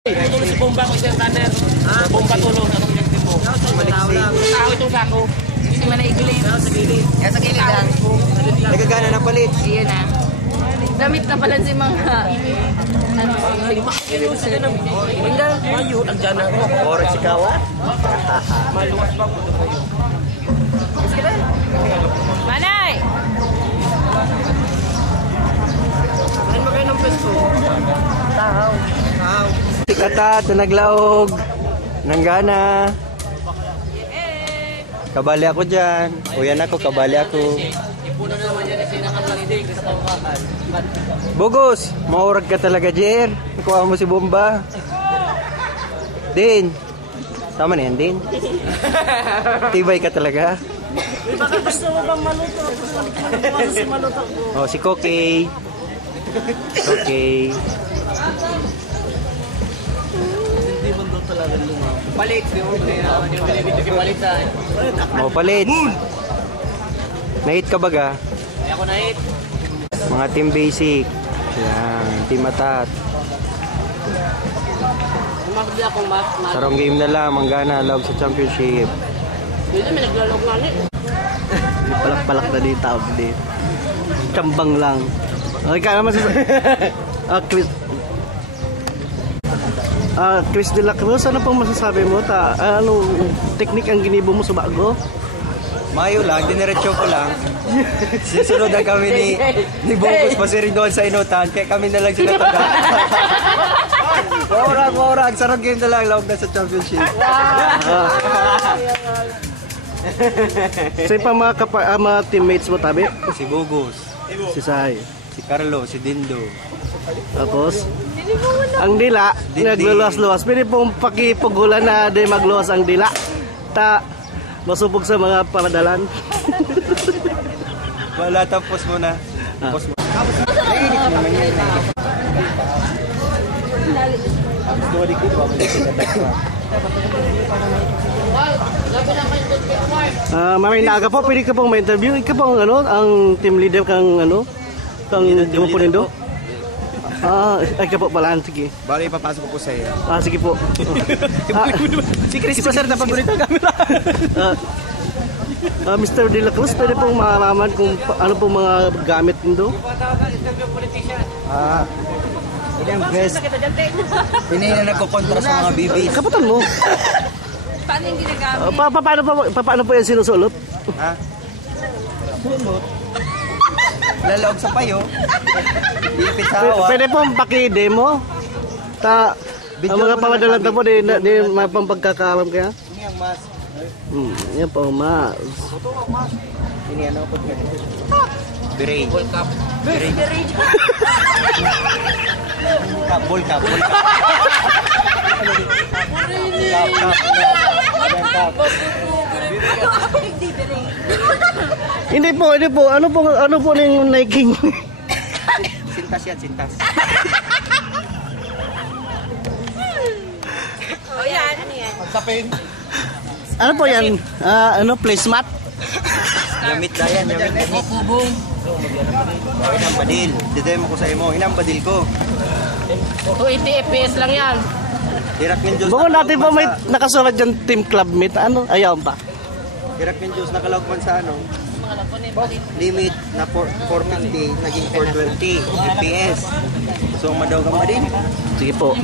Si Bomba ko isang tanner. Bomba tulong sa objective mo. Tao itong sako. Si Manaiglim. Sa gilid lang. Nagagana ng palit. Iyon na. Damit na pala si mga Hanggang mayo ang dyan ako. Oras si Kawa. Maluwas pa po kayo. Manay! Saan ba kayo ng pesto? Tahaw. Katat na naglaog. Nanggana. Kabali ako dyan. Uyan ako, kabali ako. Ipunan na naman yan kasi nakakalidig sa pangkakan. Bugos, maurag ka talaga, Jer. Nakuha mo si Bomba. Din. Tama na yan, Din. Tibay ka talaga. Baka gusto mo bang maluto? Maluto si maluto ko. Oh, si Kokey. Kokey. Hindi mo doon talaga lumaw. Palit, di mo binibigyan si palitan. Mau palit. Nahit ka baga? Ay ako na-hit. Mga team basic. Yan, team atat. Umagdi akong mat. Sarong game na lang, manggana, log sa championship. Dito may naglalog nga ni. Palak-palak na di tao di. Kambang lang. Okay ka naman sa Chris de la Cruz, ano pang masasabi mo? Ano technique ang ginibo mo sa bago? Mayo lang, diniretso ko lang. Sisunod na kami ni Bogos pasirin doon sa inutan, kaya kami na lang sila taga. Maurag, sarang game na lang, lawag na sa championship. Sa pa mga teammates mo tabi? Si Bogos, si Sai, si Carlo, si Dindo. Tapos, ang dila, nagluwas-luwas. Pwede pong pakipugulan na di magluwas ang dila. Masupog sa mga paradalan. Wala, tapos mo na. Tapos mo. Mamay naaga po, pwede ka pong ma-interview. Ikaw pong ang team leader kang kang Gumapunindo? Ay ka po pala, sige. Bali, ipapasok ko po sa iyo. Sige po. Si Chris pa sir, na paborito camera. Mr. De La Cruz, pwede pong malaman kung ano pong mga gamit nindo? Ini ang best. Ini na nagkokontra sa mga bibis. Kaputan mo. paano yung ginagamit? Paano po yan sinusulot? Ha? Sulot. Lalaog sa payo. Ipit sa hawa. Pwede pong paki-demo? Ang mga pamadalan po, di mapampagkakalam kaya? Ini ang mas. Yan po, mas. Ini ano po ka? Biray. Ball cup. Biray. Ball cup. Hindi po. Ano po yung Nike? Sintas yan, sintas. O yan, ano yan? Pagsapin. Ano po yan? Placemat? Yamit na yan, yamit. Kubong. Inang badil. Didemo ko sa imo. Inang badil ko. 280 FPS lang yan. Hirak ng Diyos. Bukod natin po may nakasulat dyan team club meet. Ano? Ayaw pa. Hirak ng Diyos nakalog man sa limit na 450 naging 420 FPS. So madaw ka din. Sige po.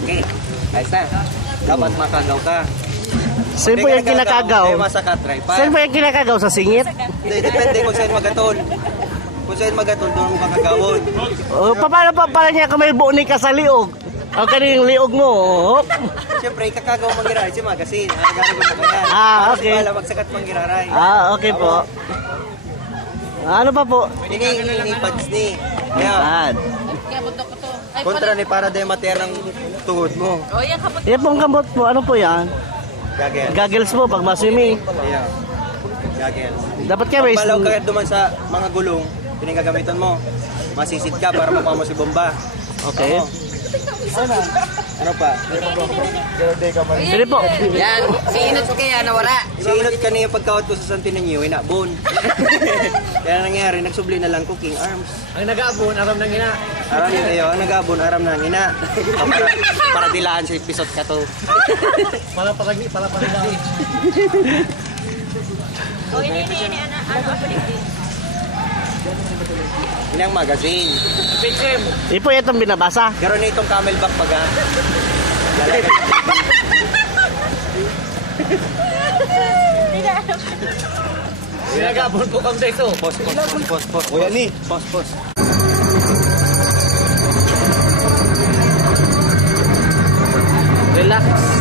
Okay. Ayos na. Dapat makagaw ka. Saan po yung kinakagaw? Saan po yung kinakagaw? Sa singit? Depende kung saan magatol. Kung saan magatol, doon mo kakagawon. Paano pa pala niya kung may buoni ka sa liog? O kaning liog mo? Siyempre, kakagaw mangiray si magasin. Okay. Wala magsakat mangiraray. Okay po. Ano pa po? Ini pads ni. Yan. Kontra ni para de mater ng tuhod mo. O yan, kapot. Yan pong gamot po. Ano po yan? Goggles po pag maswimming. Yeah. Goggles. Dapat kaya may... Pag ka duman sa mga gulong, pinagagamitan mo. Masisid ka para makuha mo si Bomba. Okay. Ano pa? Sige po. Yan, si Inot kaya nawara. Sinot ka niya pagkawat ko sa Santo Niño, inabon. Kaya nangyari, nagsubli na lang ko King Arms. Ang nag-aabon, aram ng ina. Aram niyo kayo, ang nag-abon, aram na ina. para dilaan sa episode ka to. Para palagi. O, ini, ano ako din. Inang magazine. Victim. Ipo itong binabasa. Garo na itong camelback baga. Nag-aabon po kang deso. Pos. O yan ni. Pos. Relax.